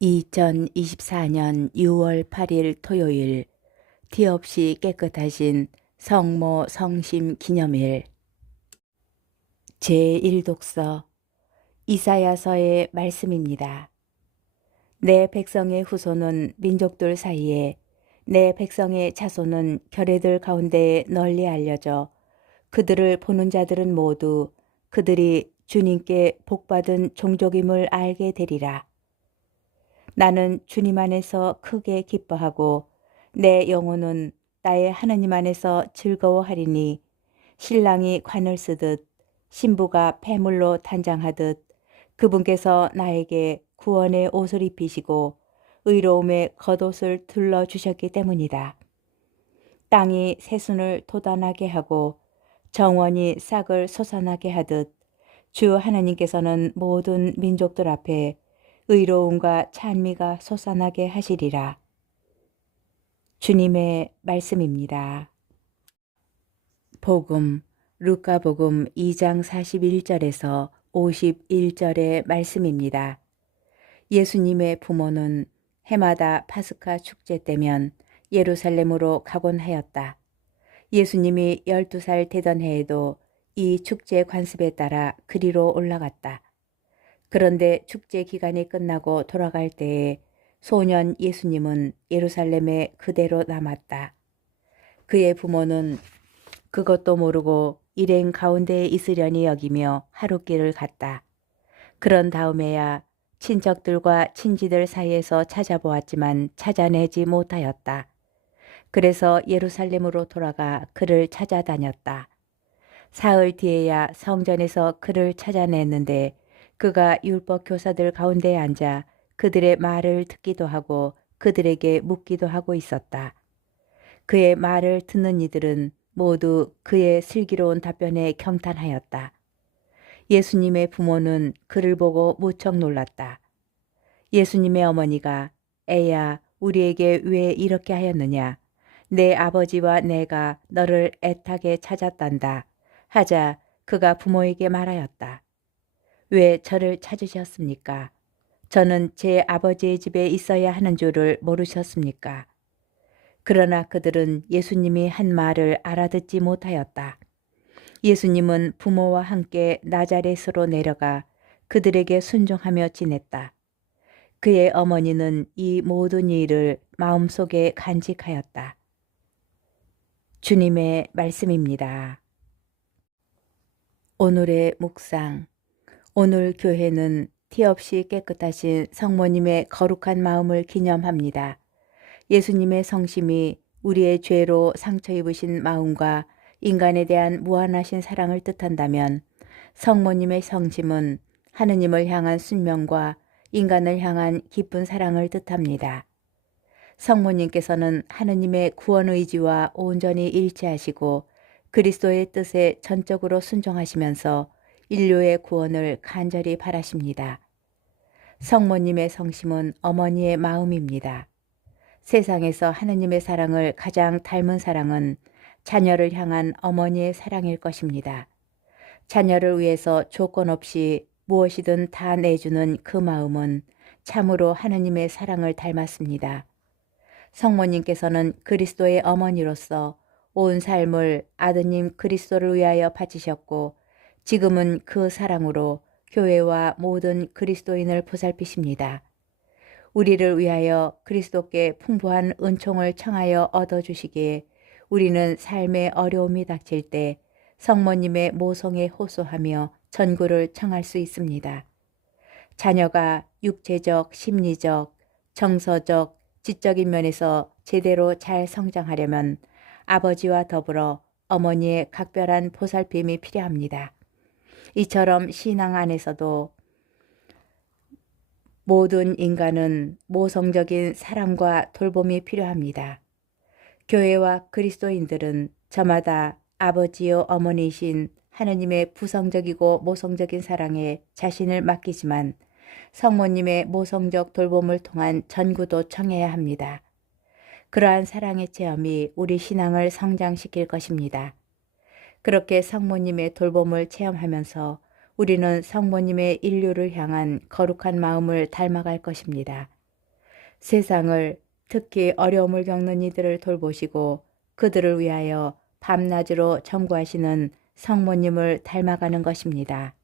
2024년 6월 8일 토요일 티 없이 깨끗하신 성모 성심 기념일 제1독서 이사야서의 말씀입니다. 내 백성의 후손은 민족들 사이에 내 백성의 자손은 결애들 가운데에 널리 알려져 그들을 보는 자들은 모두 그들이 주님께 복받은 종족임을 알게 되리라. 나는 주님 안에서 크게 기뻐하고 내 영혼은 나의 하느님 안에서 즐거워하리니 신랑이 관을 쓰듯 신부가 폐물로 단장하듯 그분께서 나에게 구원의 옷을 입히시고 의로움의 겉옷을 둘러 주셨기 때문이다. 땅이 새순을 돋아나게 하고 정원이 싹을 솟아나게 하듯 주 하나님께서는 모든 민족들 앞에 의로움과 찬미가 솟아나게 하시리라. 주님의 말씀입니다. 복음 루카복음 2장 41절에서 51절의 말씀입니다. 예수님의 부모는 해마다 파스카 축제 때면 예루살렘으로 가곤 하였다. 예수님이 12살 되던 해에도 이 축제 관습에 따라 그리로 올라갔다. 그런데 축제 기간이 끝나고 돌아갈 때에 소년 예수님은 예루살렘에 그대로 남았다. 그의 부모는 그것도 모르고 일행 가운데에 있으려니 여기며 하룻길을 갔다. 그런 다음에야 친척들과 친지들 사이에서 찾아보았지만 찾아내지 못하였다. 그래서 예루살렘으로 돌아가 그를 찾아다녔다. 사흘 뒤에야 성전에서 그를 찾아냈는데 그가 율법 교사들 가운데 앉아 그들의 말을 듣기도 하고 그들에게 묻기도 하고 있었다. 그의 말을 듣는 이들은 모두 그의 슬기로운 답변에 경탄하였다. 예수님의 부모는 그를 보고 무척 놀랐다. 예수님의 어머니가 애야 우리에게 왜 이렇게 하였느냐 내 아버지와 내가 너를 애타게 찾았단다 하자 그가 부모에게 말하였다. 왜 저를 찾으셨습니까? 저는 제 아버지의 집에 있어야 하는 줄을 모르셨습니까? 그러나 그들은 예수님이 한 말을 알아듣지 못하였다. 예수님은 부모와 함께 나자렛으로 내려가 그들에게 순종하며 지냈다. 그의 어머니는 이 모든 일을 마음속에 간직하였다. 주님의 말씀입니다. 오늘의 묵상. 오늘 교회는 티 없이 깨끗하신 성모님의 거룩한 마음을 기념합니다. 예수님의 성심이 우리의 죄로 상처 입으신 마음과 인간에 대한 무한하신 사랑을 뜻한다면 성모님의 성심은 하느님을 향한 순명과 인간을 향한 기쁜 사랑을 뜻합니다. 성모님께서는 하느님의 구원 의지와 온전히 일치하시고 그리스도의 뜻에 전적으로 순종하시면서 인류의 구원을 간절히 바라십니다. 성모님의 성심은 어머니의 마음입니다. 세상에서 하느님의 사랑을 가장 닮은 사랑은 자녀를 향한 어머니의 사랑일 것입니다. 자녀를 위해서 조건 없이 무엇이든 다 내주는 그 마음은 참으로 하느님의 사랑을 닮았습니다. 성모님께서는 그리스도의 어머니로서 온 삶을 아드님 그리스도를 위하여 바치셨고 지금은 그 사랑으로 교회와 모든 그리스도인을 보살피십니다. 우리를 위하여 그리스도께 풍부한 은총을 청하여 얻어주시기에 우리는 삶의 어려움이 닥칠 때 성모님의 모성에 호소하며 전구를 청할 수 있습니다. 자녀가 육체적, 심리적, 정서적, 지적인 면에서 제대로 잘 성장하려면 아버지와 더불어 어머니의 각별한 보살핌이 필요합니다. 이처럼 신앙 안에서도 모든 인간은 모성적인 사랑과 돌봄이 필요합니다. 교회와 그리스도인들은 저마다 아버지요 어머니이신 하느님의 부성적이고 모성적인 사랑에 자신을 맡기지만 성모님의 모성적 돌봄을 통한 전구도 청해야 합니다. 그러한 사랑의 체험이 우리 신앙을 성장시킬 것입니다. 그렇게 성모님의 돌봄을 체험하면서 우리는 성모님의 인류를 향한 거룩한 마음을 닮아갈 것입니다. 세상을 특히 어려움을 겪는 이들을 돌보시고 그들을 위하여 밤낮으로 청구하시는 성모님을 닮아가는 것입니다.